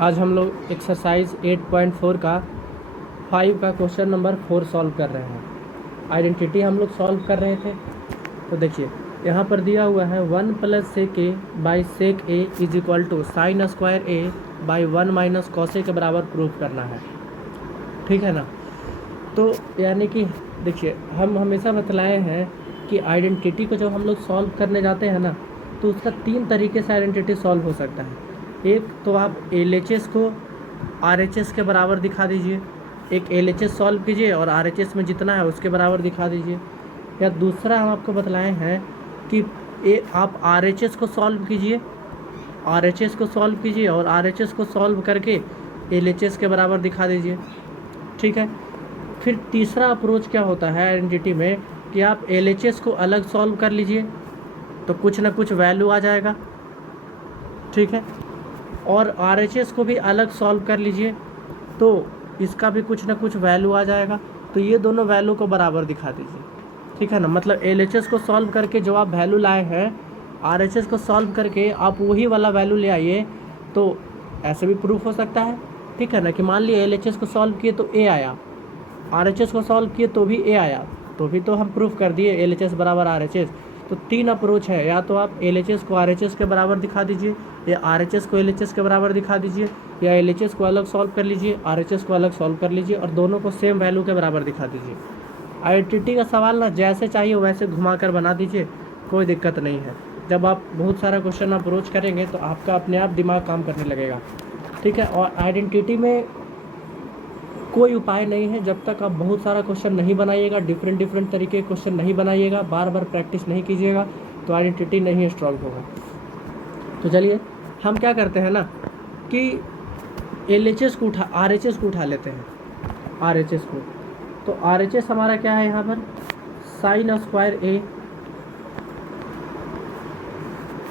आज हम लोग एक्सरसाइज 8.4 का 5 का क्वेश्चन नंबर 4 सॉल्व कर रहे हैं। आइडेंटिटी हम लोग सॉल्व कर रहे थे। तो देखिए यहाँ पर दिया हुआ है 1 + sec a by sec a is equal to sine square a by 1 minus cos A के बराबर प्रूफ करना है। ठीक है ना। तो यानी कि देखिए हम हमेशा बतलाए हैं कि आइडेंटिटी को जब हम लोग सॉल्व करने जाते हैं ना, तो उसका 3 तरीके से आइडेंटिटी सॉल्व हो सकता है। एक तो आप LHS को RHS के बराबर दिखा दीजिए, एक LHS सॉल्व कीजिए और RHS में जितना है उसके बराबर दिखा दीजिए। या दूसरा हम आपको बतलाए हैं कि आप RHS को सॉल्व कीजिए, RHS को सॉल्व कीजिए और RHS को सॉल्व करके LHS के बराबर दिखा दीजिए। ठीक है। फिर तीसरा अप्रोच क्या होता है आइडेंटिटी में कि आप LHS को अलग सॉल्व कर लीजिए तो कुछ ना कुछ वैल्यू आ जाएगा। ठीक है। और RHS को भी अलग सॉल्व कर लीजिए तो इसका भी कुछ ना कुछ वैल्यू आ जाएगा। तो ये दोनों वैल्यू को बराबर दिखा दीजिए। ठीक है ना। मतलब LHS को सॉल्व करके जो आप वैल्यू लाए हैं, RHS को सॉल्व करके आप वही वाला वैल्यू ले आइए, तो ऐसे भी प्रूफ हो सकता है। ठीक है ना। कि मान लिए LHS को सॉल्व किए तो A आया, RHS को सॉल्व किए तो भी A आया, तो भी तो हम प्रूफ कर दिए LHS बराबर RHS। तो 3 अप्रोच है, या तो आप LHS को RHS के बराबर दिखा दीजिए, या RHS को LHS के बराबर दिखा दीजिए, या LHS को अलग सॉल्व कर लीजिए, RHS को अलग सॉल्व कर लीजिए और दोनों को सेम वैल्यू के बराबर दिखा दीजिए। आइडेंटिटी का सवाल ना जैसे चाहिए वैसे घुमा कर बना दीजिए, कोई दिक्कत नहीं है। जब आप बहुत सारा क्वेश्चन अप्रोच करेंगे तो आपका अपने आप दिमाग काम करने लगेगा। ठीक है। और आइडेंटिटी में कोई उपाय नहीं है जब तक आप बहुत सारा क्वेश्चन नहीं बनाइएगा, डिफरेंट तरीके के क्वेश्चन नहीं बनाइएगा, बार बार प्रैक्टिस नहीं कीजिएगा, तो आइडेंटिटी नहीं स्ट्रॉन्ग होगा। तो चलिए हम क्या करते हैं ना कि RHS को उठा लेते हैं। RHS को, तो RHS हमारा क्या है यहाँ पर, sine square A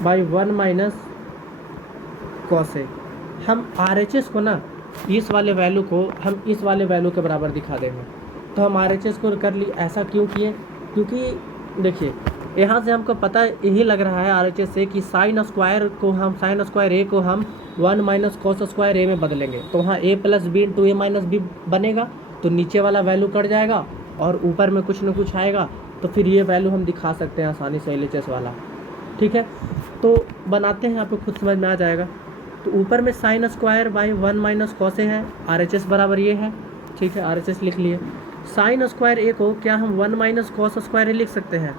by 1 minus cos A. हम RHS को ना इस वाले वैल्यू को हम इस वाले वैल्यू के बराबर दिखा देंगे। तो हम RHS को कर ली। ऐसा क्यों किए? क्योंकि देखिए यहाँ से हमको पता यही लग रहा है RHS से कि साइन स्क्वायर A को हम 1 माइनस कॉस स्क्वायर A में बदलेंगे, तो वहाँ A + B × A minus B बनेगा। तो नीचे वाला वैल्यू कट जाएगा और ऊपर में कुछ ना कुछ आएगा, तो फिर ये वैल्यू हम दिखा सकते हैं आसानी से LHS वाला। ठीक है। तो बनाते हैं, आपको खुद समझ में आ जाएगा। तो ऊपर में sine square by 1 minus cos A है, RHS बराबर ये है। ठीक है। RHS लिख लिए। साइन स्क्वायर A को क्या हम 1 माइनस कॉस स्क्वायर A लिख सकते हैं?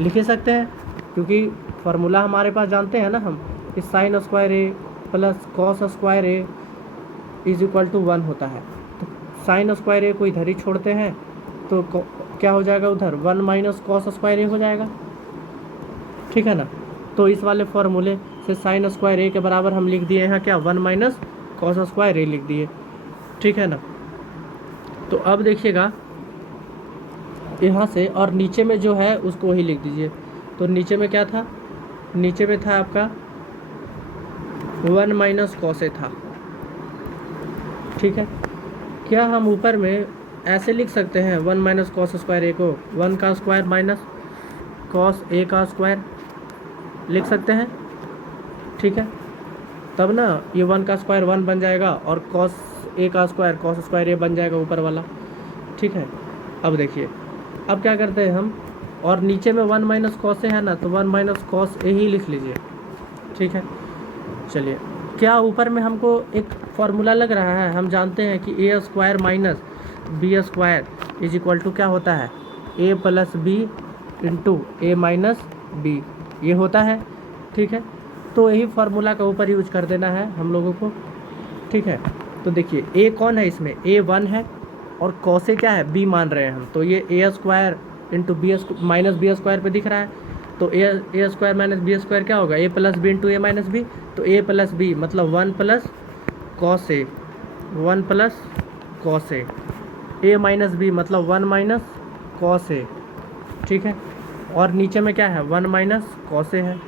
लिख ही सकते हैं, क्योंकि फार्मूला हमारे पास जानते हैं ना हम कि sine square A plus cos square A is equal to 1 होता है। तो साइन स्क्वायर A को इधर ही छोड़ते हैं तो क्या हो जाएगा, उधर 1 माइनस कॉस स्क्वायर A हो जाएगा। ठीक है ना। तो इस वाले फॉर्मूले से साइन स्क्वायर A के बराबर हम लिख दिए यहाँ क्या, 1 माइनस कॉस स्क्वायर A लिख दिए। ठीक है ना। तो अब देखिएगा यहाँ से, और नीचे में जो है उसको वही लिख दीजिए। तो नीचे में क्या था, नीचे में था आपका 1 माइनस कॉस A था। ठीक है। क्या हम ऊपर में ऐसे लिख सकते हैं 1 माइनस कॉस स्क्वायर A को 1 का स्क्वायर माइनस कॉस A का स्क्वायर लिख सकते हैं? ठीक है। तब ना ये 1 का स्क्वायर 1 बन जाएगा और कॉस A का स्क्वायर कॉस स्क्वायर A बन जाएगा ऊपर वाला। ठीक है। अब देखिए अब क्या करते हैं हम, और नीचे में 1 माइनस कॉस A है ना, तो 1 माइनस कॉस A ही लिख लीजिए। ठीक है। चलिए, क्या ऊपर में हमको एक फार्मूला लग रहा है, हम जानते हैं कि A square minus B square is equal to क्या होता है, A + B × A minus B, ये होता है। ठीक है। तो यही फार्मूला का ऊपर यूज कर देना है हम लोगों को। ठीक है। तो देखिए A कौन है इसमें, A 1 है और कॉस A क्या है, B मान रहे हैं हम, तो ये A square × B minus B square पे दिख रहा है। तो A square minus B square क्या होगा, A + B × A minus B। तो A + B मतलब 1 + cos A, 1 + cos A, A minus B मतलब 1 माइनस कॉस A। ठीक है। और नीचे में क्या है, 1 माइनस कॉस A है।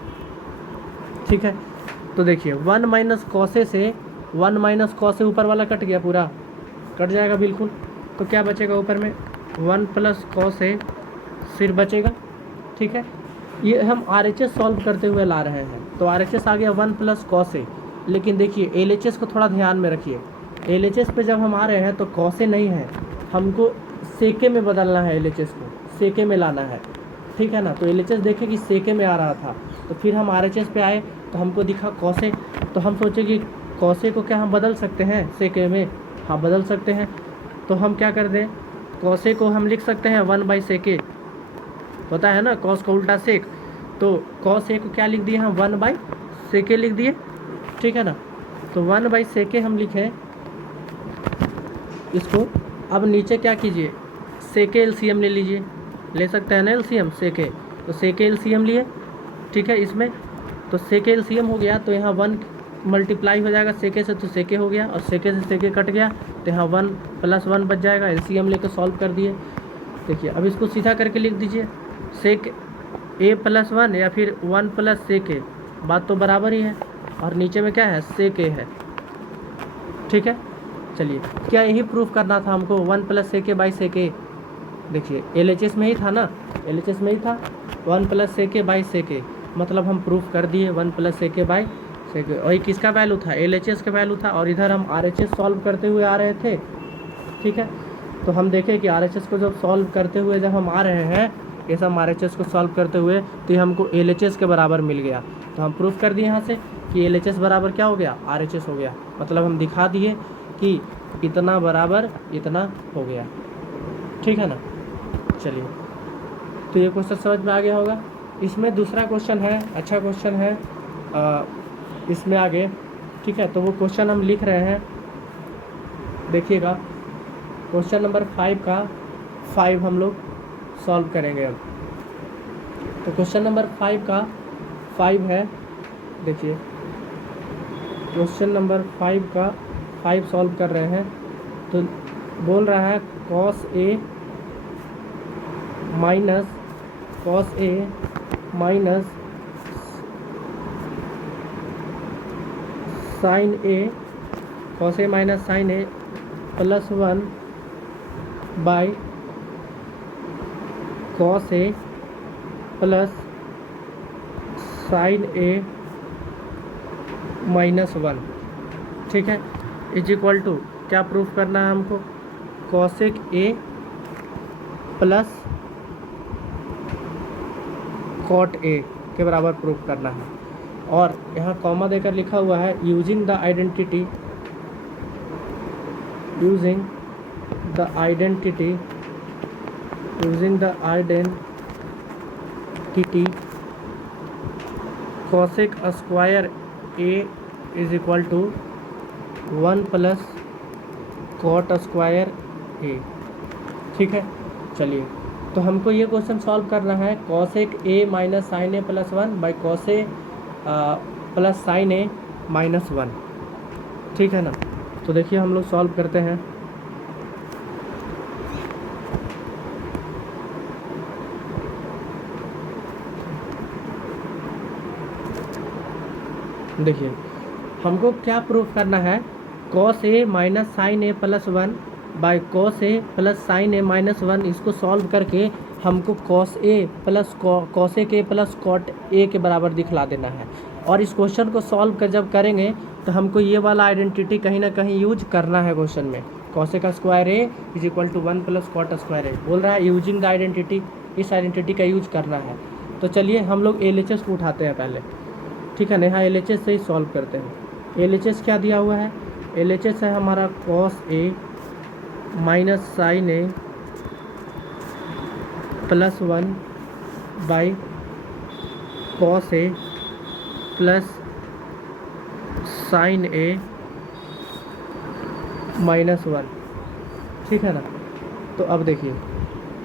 ठीक है। तो देखिए 1 माइनस कॉस A से 1 माइनस कॉस A ऊपर वाला कट गया, पूरा कट जाएगा बिल्कुल। तो क्या बचेगा ऊपर में, 1 + कॉस A सिर्फ बचेगा। ठीक है। ये हम RHS सॉल्व करते हुए ला रहे हैं, तो RHS आ गया 1 + कॉस A। लेकिन देखिए LHS को थोड़ा ध्यान में रखिए। LHS पे जब हम आ रहे हैं तो कौसे नहीं है, हमको सेके में बदलना है, LHS को सेके में लाना है, ठीक है ना। तो LHS देखे कि सेके में आ रहा था, तो फिर हम RHS पे आए तो हमको दिखा कौसे, तो हम सोचे कि कौसे को क्या हम बदल सकते हैं सेके में, हाँ बदल सकते हैं। तो हम क्या कर दें, कौसे को हम लिख सकते हैं 1/सेके, पता है ना कॉस का उल्टा सेक, तो कॉस ए को क्या लिख दिए हम 1/सेके लिख दिए, ठीक है ना। तो 1/सेके हम लिखे इसको। अब नीचे क्या कीजिए, सेके LCM ले लीजिए, ले सकते हैं ना LCM सेके, तो सेके LCM लिए, ठीक है। इसमें तो सेके LCM हो गया तो यहाँ 1 मल्टीप्लाई हो जाएगा सेके से, तो सेके हो गया, और सेके से सेके कट गया तो यहाँ 1 + 1 बच जाएगा। LCM लेकर सॉल्व कर दिए। देखिए अब इसको सीधा करके लिख दीजिए, सेक A + 1 या फिर 1 + सेके, बात तो बराबर ही है, और नीचे में क्या है सेके है, ठीक है। चलिए क्या यही प्रूफ करना था हमको 1 + सेके/सेके। देखिए LHS में ही था ना, LHS में ही था 1 + सेके/सेके, मतलब हम प्रूफ कर दिए 1 + सेके/सेके। और ये किसका वैल्यू था, LHS का वैल्यू था, और इधर हम RHS सॉल्व करते हुए आ रहे थे, ठीक है। तो हम देखें कि RHS को जब सॉल्व करते हुए जब हम आ रहे हैं, ये सब RHS को सॉल्व करते हुए, तो ये हमको LHS के बराबर मिल गया। तो हम प्रूफ कर दिए यहाँ से कि LHS बराबर क्या हो गया, RHS हो गया, मतलब हम दिखा दिए कि इतना बराबर इतना हो गया, ठीक है ना। चलिए तो ये क्वेश्चन समझ में आ गया होगा। इसमें दूसरा क्वेश्चन है, अच्छा क्वेश्चन है इसमें आगे, ठीक है। तो वो क्वेश्चन हम लिख रहे हैं, देखिएगा क्वेश्चन नंबर 5 का 5 हम लोग सॉल्व करेंगे अब। तो क्वेश्चन नंबर 5 का 5 है, देखिए क्वेश्चन नंबर 5 का 5 सॉल्व कर रहे हैं। तो बोल रहा है cos A minus sin A, cos A minus sin A + 1 by cos A plus sin A -1, ठीक है, इज इक्वल टू क्या प्रूफ करना है हमको, cosec A plus cot A के बराबर प्रूफ करना है। और यहाँ कॉमा देकर लिखा हुआ है using the identity cosec square A is equal to 1 + cot square A, ठीक है। चलिए तो हमको ये क्वेश्चन सॉल्व करना है cosec A minus sin A + 1 by cos A plus sin A -1, ठीक है ना। तो देखिए हम लोग सॉल्व करते हैं। देखिए हमको क्या प्रूफ करना है, cos A minus sin A + 1 by cos A plus sin A -1, इसको सॉल्व करके हमको cos A plus cosec A plus cot A के बराबर दिखला देना है। और इस क्वेश्चन को सॉल्व कर जब करेंगे तो हमको ये वाला आइडेंटिटी कहीं ना कहीं यूज करना है क्वेश्चन में, cosec square A is equal to 1 + cot square A बोल रहा है, यूजिंग द आइडेंटिटी, इस आइडेंटिटी का यूज करना है। तो चलिए हम लोग LHS को उठाते हैं पहले, ठीक है ना। यहाँ LHS से ही सॉल्व करते हैं। LHS क्या दिया हुआ है, LHS है हमारा cos A minus sin A + 1 by cos A plus sin A -1, ठीक है ना। तो अब देखिए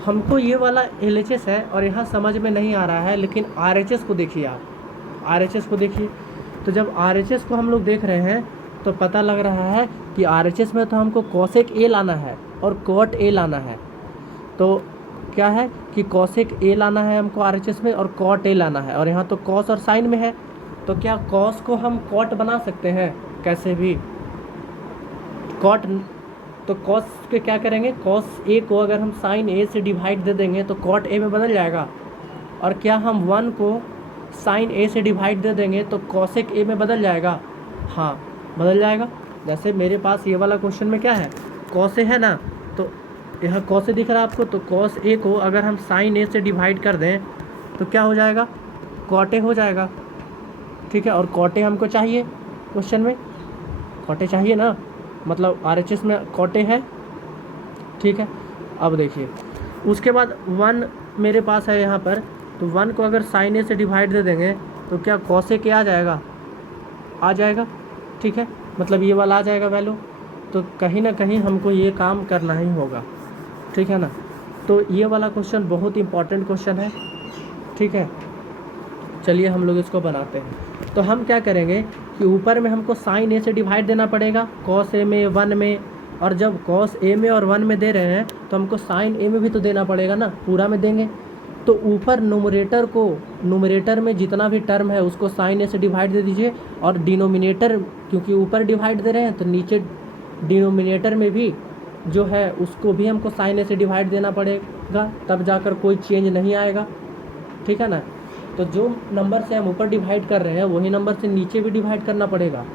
हमको ये वाला LHS है और यहाँ समझ में नहीं आ रहा है, लेकिन RHS को देखिए आप, RHS को देखिए। तो जब RHS को हम लोग देख रहे हैं तो पता लग रहा है कि RHS में तो हमको cosec A लाना है और cot A लाना है। तो क्या है कि cosec A लाना है हमको RHS में और cot A लाना है, और यहाँ तो cos और sin में है। तो क्या cos को हम cot बना सकते हैं कैसे भी, cot, तो cos के क्या करेंगे, cos A को अगर हम sin A से डिवाइड दे देंगे तो cot A में बदल जाएगा। और क्या हम 1 को sin A से डिवाइड दे देंगे तो cosec A में बदल जाएगा। हाँ बदल जाएगा। जैसे मेरे पास ये वाला क्वेश्चन में क्या है, कॉस ए है ना, तो यहाँ कॉस ए दिख रहा है आपको, तो कॉस ए को अगर हम साइन ए से डिवाइड कर दें तो क्या हो जाएगा, कॉट ए हो जाएगा। ठीक है, और कॉट ए हमको चाहिए, क्वेश्चन में कॉट ए चाहिए ना, मतलब RHS में कॉट ए है। ठीक है, अब देखिए उसके बाद 1 मेरे पास है यहाँ पर, तो 1 को अगर साइन ए से डिवाइड दे देंगे तो क्या कॉस ए के आ जाएगा, आ जाएगा। ठीक है, मतलब ये वाला आ जाएगा वैल्यू। तो कहीं ना कहीं हमको ये काम करना ही होगा। ठीक है ना, तो ये वाला क्वेश्चन बहुत इंपॉर्टेंट क्वेश्चन है। ठीक है, चलिए हम लोग इसको बनाते हैं। तो हम क्या करेंगे कि ऊपर में हमको साइन ए से डिवाइड देना पड़ेगा, कॉस ए में 1 में, और जब कॉस ए में और 1 में दे रहे हैं तो हमको साइन ए में भी तो देना पड़ेगा ना, पूरा में देंगे। तो ऊपर न्यूमरेटर में जितना भी टर्म है उसको साइन ए से डिवाइड दे दीजिए, और डिनोमिनेटर क्योंकि ऊपर डिवाइड दे रहे हैं तो नीचे डिनोमिनेटर में भी जो है उसको भी हमको साइन ए से डिवाइड देना पड़ेगा, तब जाकर कोई चेंज नहीं आएगा। ठीक है ना, तो जो नंबर से हम ऊपर डिवाइड कर रहे हैं वही नंबर से नीचे भी डिवाइड करना पड़ेगा।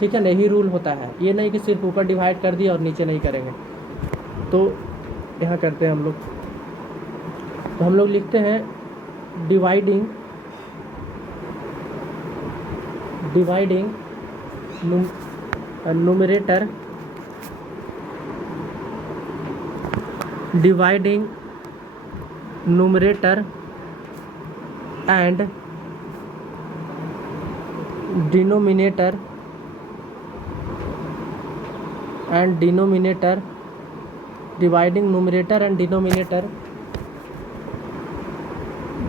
ठीक है ना, यही रूल होता है, ये नहीं कि सिर्फ ऊपर डिवाइड कर दिया और नीचे नहीं करेंगे। तो यहाँ करते हैं हम लोग, तो हम लोग लिखते हैं dividing numerator and denominator dividing numerator and denominator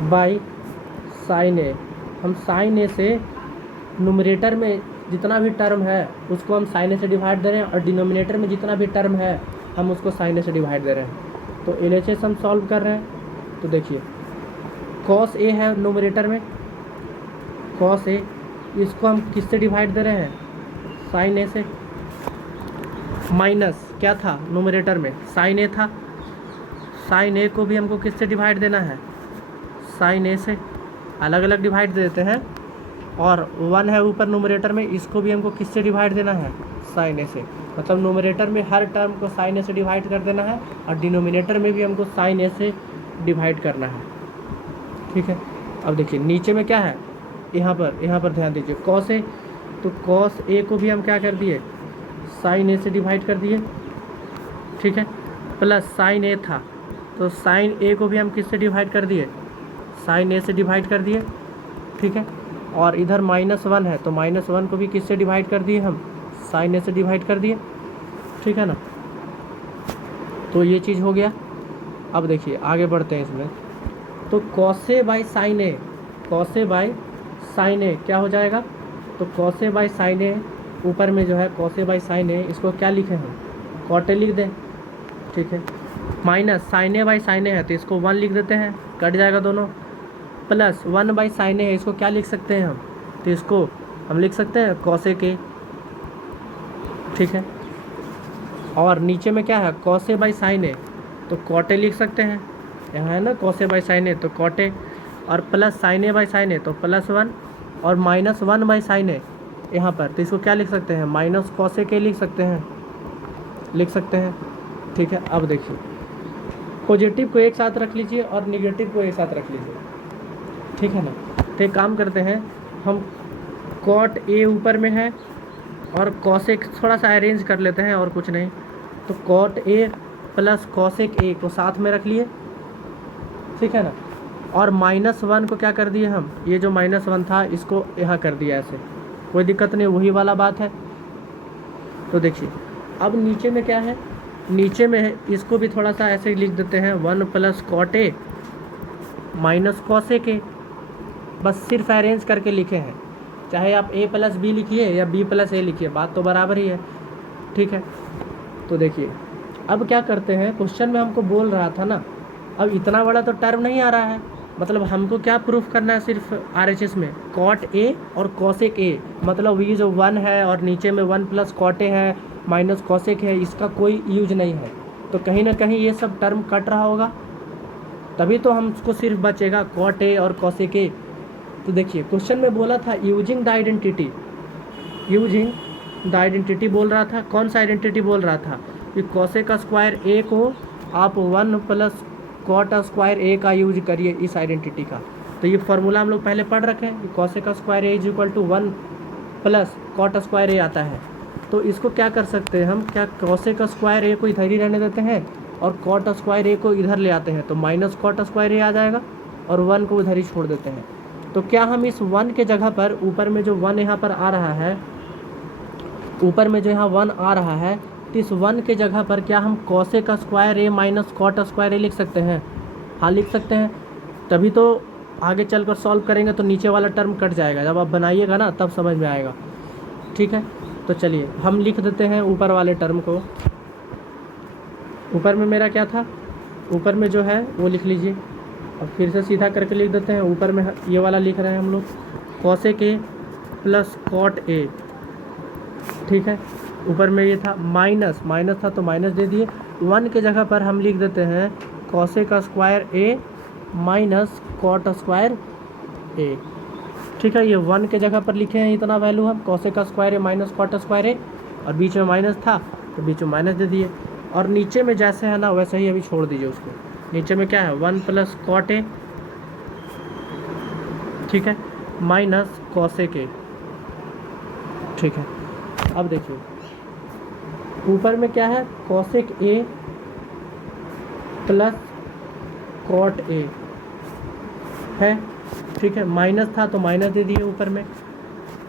by sine A. हम साइन ए से न्यूमरेटर में जितना भी टर्म है उसको हम साइन ए से डिवाइड दे रहे हैं, और डिनोमिनेटर में जितना भी टर्म है हम उसको साइन ए से डिवाइड दे रहे हैं। तो LHS हम सॉल्व कर रहे हैं। तो देखिए कॉस ए है न्यूमरेटर में, कॉस ए, इसको हम किससे डिवाइड दे रहे हैं, साइन ए से, माइनस क्या था न्यूमरेटर में, साइन ए था, साइन ए को भी हमको किससे डिवाइड देना है, साइन ए से, अलग अलग डिवाइड देते हैं। और 1 है ऊपर न्यूमरेटर में, इसको भी हमको किससे डिवाइड देना है, साइन ए से। मतलब न्यूमरेटर में हर टर्म को साइन ए से डिवाइड कर देना है, और डिनोमिनेटर में भी हमको साइन ए से डिवाइड करना है। ठीक है, अब देखिए नीचे में क्या है, यहाँ पर ध्यान दीजिए, कॉस ए, तो कॉस ए को भी हम क्या कर दिए, साइन ए से डिवाइड कर दिए। ठीक है, प्लस साइन ए था तो साइन ए को भी हम किससे डिवाइड कर दिए, साइन ए से डिवाइड कर दिए। ठीक है, और इधर -1 है तो -1 को भी किससे डिवाइड कर दिए हम, साइन ए से डिवाइड कर दिए। ठीक है ना, तो ये चीज़ हो गया। अब देखिए आगे बढ़ते हैं इसमें, तो cos A by sine A, cos A by sine A क्या हो जाएगा, तो cos A by sine A, ऊपर में जो है cos A by sine A, इसको क्या लिखें हम, कॉट ए लिख दें। ठीक है, minus sine A by sine A है तो इसको 1 लिख देते हैं, कट जाएगा दोनों, प्लस 1 बाई साइन ए है, इसको क्या लिख सकते हैं हम, तो इसको हम लिख सकते हैं कॉस ए के। ठीक है, और नीचे में क्या है, cos A by sine A, तो कॉट ए लिख सकते हैं, यहाँ है ना cos A by sine A, तो कॉट ए, और plus sine A by sine A तो +1, और -1 बाई साइन ए यहाँ पर, तो इसको क्या लिख सकते हैं, माइनस कॉस ए के लिख सकते हैं। ठीक है, अब देखिए पॉजिटिव को एक साथ रख लीजिए और निगेटिव को एक साथ रख लीजिए। ठीक है ना, तो एक काम करते हैं, हम कॉट ए ऊपर में है और कॉसेक थोड़ा सा अरेंज कर लेते हैं और कुछ नहीं, तो cot A plus cosec A को साथ में रख लिए। ठीक है ना, और -1 को क्या कर दिए हम, ये जो -1 था इसको यहाँ कर दिया ऐसे, कोई दिक्कत नहीं, वही वाला बात है। तो देखिए अब नीचे में क्या है, नीचे में है, इसको भी थोड़ा सा ऐसे लिख देते हैं, 1 plus cot A minus cosec A, बस सिर्फ अरेंज करके लिखे हैं, चाहे आप a प्लस बी लिखिए या b प्लस ए लिखिए, बात तो बराबर ही है। ठीक है, तो देखिए अब क्या करते हैं, क्वेश्चन में हमको बोल रहा था ना, अब इतना बड़ा तो टर्म नहीं आ रहा है, मतलब हमको क्या प्रूफ करना है, सिर्फ RHS में कॉट ए और कॉसेक ए, मतलब ये जो 1 है और नीचे में 1 प्लस कॉट ए है माइनस कॉसेक है, इसका कोई यूज नहीं है, तो कहीं ना कहीं ये सब टर्म कट रहा होगा, तभी तो हमको सिर्फ बचेगा कॉट ए और कॉसेक ए। तो देखिए क्वेश्चन में बोला था using the identity, using the identity बोल रहा था। कौन सा आइडेंटिटी बोल रहा था कि कोसेक स्क्वायर ए को आप 1 प्लस कॉट स्क्वायर ए का यूज करिए इस आइडेंटिटी का। तो ये फार्मूला हम लोग पहले पढ़ रखे हैं कि cosec square A is equal to 1 plus cot square A आता है। तो इसको क्या कर सकते हैं हम, क्या कोसेक स्क्वायर ए को इधर ही रहने देते हैं और कॉट स्क्वायर ए को इधर ले आते हैं, तो माइनस कॉट स्क्वायर ए आ जाएगा और 1 को उधर ही छोड़ देते हैं। तो क्या हम इस 1 के जगह पर ऊपर में जो 1 यहाँ पर आ रहा है, ऊपर में जो यहाँ 1 आ रहा है, तो इस 1 के जगह पर क्या हम cosec square A minus cot square ए लिख सकते हैं? हाँ लिख सकते हैं। तभी तो आगे चलकर सॉल्व करेंगे तो नीचे वाला टर्म कट जाएगा, जब आप बनाइएगा ना तब समझ में आएगा। ठीक है, तो चलिए हम लिख देते हैं ऊपर वाले टर्म को। ऊपर में मेरा क्या था, ऊपर में जो है वो लिख लीजिए। अब फिर से सीधा करके लिख देते हैं। ऊपर में ये वाला लिख रहे हैं हम लोग, cosec A plus cot A. ठीक है, ऊपर में ये था माइनस, माइनस था तो माइनस दे दिए। 1 के जगह पर हम लिख देते हैं cosec square A minus cot square ए। ठीक है, ये 1 के जगह पर लिखे हैं इतना वैल्यू हम, cosec square A minus cot square ए, और बीच में माइनस था तो बीच में माइनस दे दिए। और नीचे में जैसे है ना वैसे ही अभी छोड़ दीजिए उसको। नीचे में क्या है, 1 प्लस कॉट ए, ठीक है, माइनस कोसेक ए। ठीक है, अब देखिए ऊपर में क्या है, cosec A plus cot A है। ठीक है, माइनस था तो माइनस दे दिए ऊपर में।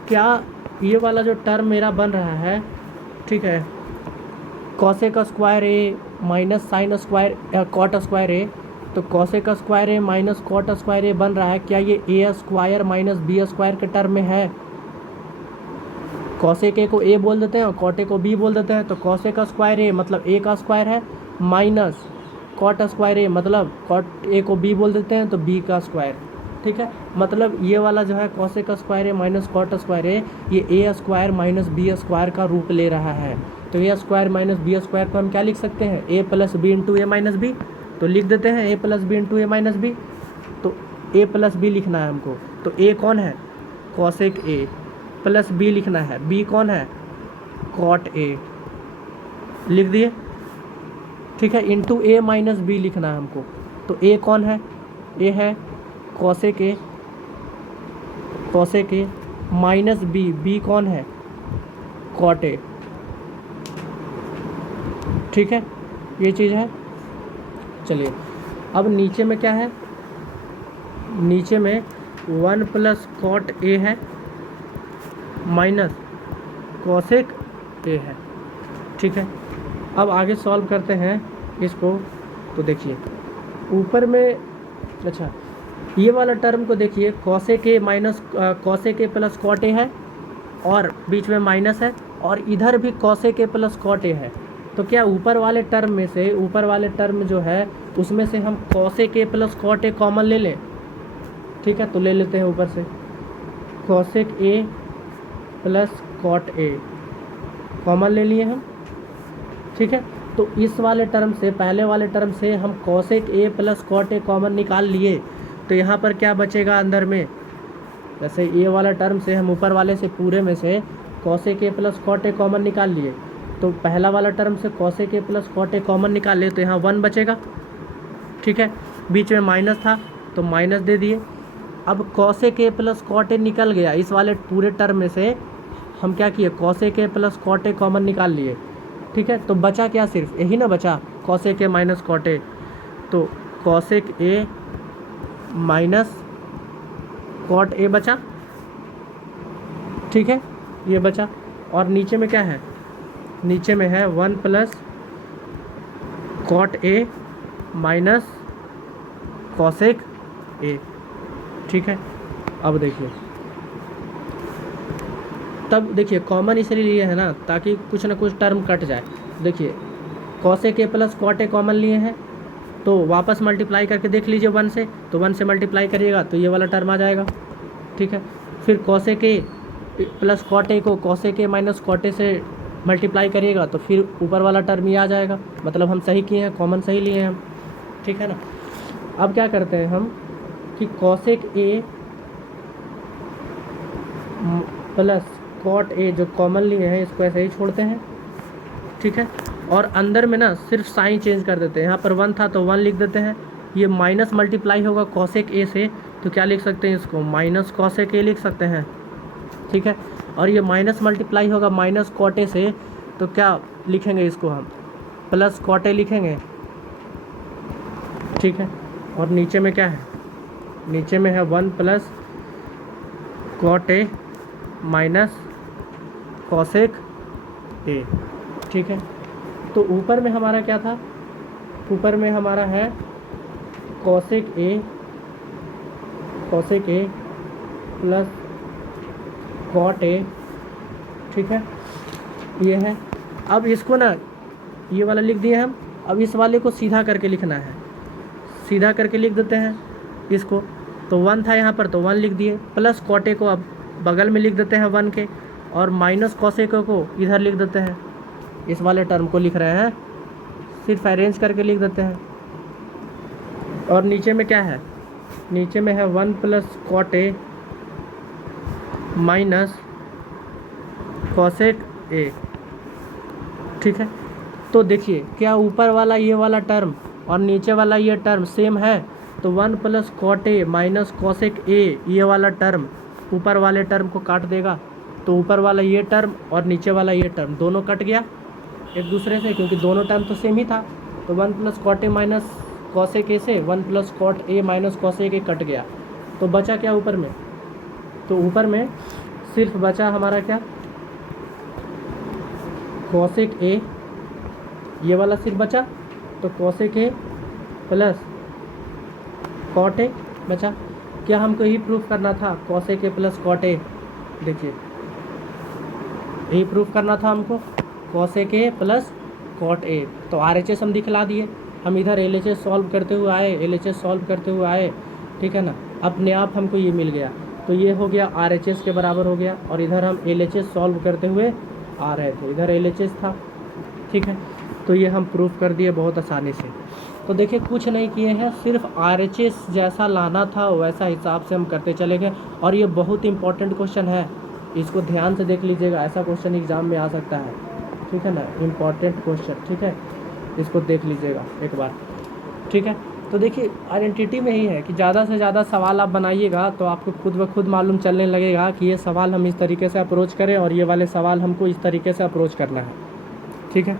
क्या ये वाला जो टर्म मेरा बन रहा है, ठीक है, cosec square A minus sine square cot square A, तो cosec square A minus cot square A बन रहा है। क्या ये A square minus B square के टर्म में है? कोसेक ए को ए बोल देते हैं और कॉट ए को बी बोल देते हैं। तो कोसेक स्क्वायर ए मतलब ए का स्क्वायर है, माइनस कॉट स्क्वायर ए मतलब कॉट ए को बी बोल देते हैं तो बी का स्क्वायर। ठीक है, मतलब ये वाला जो है cosec square A minus cot square ए, ये A square minus B square का रूप ले रहा है। तो ए स्क्वायर माइनस बी स्क्वायर को हम क्या लिख सकते हैं, ए प्लस बी इंटू ए माइनस बी। तो लिख देते हैं ए प्लस बी इंटू ए माइनस बी। तो ए प्लस बी लिखना है हमको। तो ए कौन है, कोसेक ए, प्लस बी लिखना है, बी कौन है, कॉट ए, लिख दिए। ठीक है, इंटू ए माइनस बी लिखना है हमको। तो ए कौन है, ए है cosec A, cosec A minus B, B कौन है, कॉट ए। ठीक है, ये चीज़ है। चलिए अब नीचे में क्या है, नीचे में 1 प्लस कॉट ए है माइनस कोसेक ए है। ठीक है, अब आगे सॉल्व करते हैं इसको। तो देखिए ऊपर में, अच्छा ये वाला टर्म को देखिए, cosec A minus cosec A plus cot A है और बीच में माइनस है, और इधर भी cosec A plus cot A है। तो क्या ऊपर वाले टर्म में से, ऊपर वाले टर्म जो है उसमें से हम cosec A plus cot A common ले लें? ठीक है, तो ले लेते हैं ऊपर से cosec A plus cot A common ले लिए हम। ठीक है, तो इस वाले टर्म से, पहले वाले टर्म से हम cosec A plus cot A common निकाल लिए। तो यहाँ पर क्या बचेगा अंदर में, जैसे ये वाला टर्म से हम ऊपर वाले से पूरे में से cosec A plus cot A common निकाल लिए, तो पहला वाला टर्म से cosec A plus cot A common निकाल लिए तो यहाँ 1 बचेगा। ठीक है, बीच में माइनस था तो माइनस दे दिए। अब cosec A plus cot A निकल गया, इस वाले पूरे टर्म में से हम क्या किए, cosec A plus cot A common निकाल लिए। ठीक है, तो बचा क्या, सिर्फ यही ना बचा, cosec A minus cot A. तो cosec A minus cot A बचा। ठीक है, ये बचा। और नीचे में क्या है, नीचे में है 1 plus cot A minus cosec A. ठीक है, अब देखिए, तब देखिए कॉमन इसलिए लिए है ना ताकि कुछ ना कुछ टर्म कट जाए। देखिए cosec A plus cot A common लिए हैं, तो वापस मल्टीप्लाई करके देख लीजिए 1 से, तो 1 से मल्टीप्लाई करिएगा तो ये वाला टर्म आ जाएगा। ठीक है, फिर cosec A plus cot A को cosec A minus cot A से मल्टीप्लाई करिएगा तो फिर ऊपर वाला टर्म ये आ जाएगा। मतलब हम सही किए हैं, कॉमन सही लिए हैं हम। ठीक है ना, अब क्या करते हैं हम कि cosec A plus cot A जो कॉमन लिए हैं इसको ऐसे ही छोड़ते हैं, ठीक है। और अंदर में ना सिर्फ साइन चेंज कर देते हैं, यहाँ पर 1 था तो 1 लिख देते हैं। ये माइनस मल्टीप्लाई होगा कॉसेक ए से, तो क्या लिख सकते हैं इसको, माइनस कॉसेक ए लिख सकते हैं, ठीक है। और ये माइनस मल्टीप्लाई होगा माइनस कॉट ए से, तो क्या लिखेंगे इसको हम, प्लस कॉट ए लिखेंगे, ठीक है। और नीचे में क्या है, नीचे में है 1 plus cot A minus cosec A, ठीक है। तो ऊपर में हमारा क्या था, ऊपर में हमारा है cosec A plus cot A, ठीक है, ये है। अब इसको ना ये वाला लिख दिए हम, अब इस वाले को सीधा करके लिखना है, सीधा करके लिख देते हैं इसको। तो 1 था यहाँ पर तो 1 लिख दिए, प्लस कॉट ए को अब बगल में लिख देते हैं 1 के, और माइनस कॉसेक को इधर लिख देते हैं, इस वाले टर्म को लिख रहे हैं, सिर्फ अरेंज करके लिख देते हैं। और नीचे में क्या है, नीचे में है 1 plus cot A minus cosec A, ठीक है। तो देखिए क्या ऊपर वाला ये वाला टर्म और नीचे वाला ये टर्म सेम है, तो 1 plus cot A minus cosec A ये वाला टर्म ऊपर वाले टर्म को काट देगा। तो ऊपर वाला ये टर्म और नीचे वाला ये टर्म दोनों कट गया एक दूसरे से, क्योंकि दोनों टर्म तो सेम ही था। तो 1 plus cot A minus cosec A से 1 plus cot A minus cosec A cut गया। तो बचा क्या ऊपर में, तो ऊपर में सिर्फ बचा हमारा क्या, कॉसेक ए, ये वाला सिर्फ बचा, तो cosec A plus cot A बचा। क्या हमको यही प्रूफ करना था, cosec A plus cot A, देखिए यही प्रूफ करना था हमको, cosec A plus cot A. तो RHS हम दिखला दिए, हम इधर LHS सॉल्व करते हुए आए, LHS सॉल्व करते हुए आए, ठीक है ना, अपने आप हमको ये मिल गया। तो ये हो गया RHS के बराबर हो गया, और इधर हम LHS सॉल्व करते हुए आ रहे थे, इधर LHS था, ठीक है। तो ये हम प्रूफ कर दिए बहुत आसानी से। तो देखिए कुछ नहीं किए हैं, सिर्फ RHS जैसा लाना था वैसा हिसाब से हम करते चले गए। और ये बहुत इंपॉर्टेंट क्वेश्चन है, इसको ध्यान से देख लीजिएगा, ऐसा क्वेश्चन एग्जाम में आ सकता है, ठीक है ना, इम्पॉर्टेंट क्वेश्चन, ठीक है, इसको देख लीजिएगा एक बार, ठीक है। तो देखिए आइडेंटिटी में ही है कि ज़्यादा से ज़्यादा सवाल आप बनाइएगा तो आपको खुद ब खुद मालूम चलने लगेगा कि ये सवाल हम इस तरीके से अप्रोच करें और ये वाले सवाल हमको इस तरीके से अप्रोच करना है, ठीक है।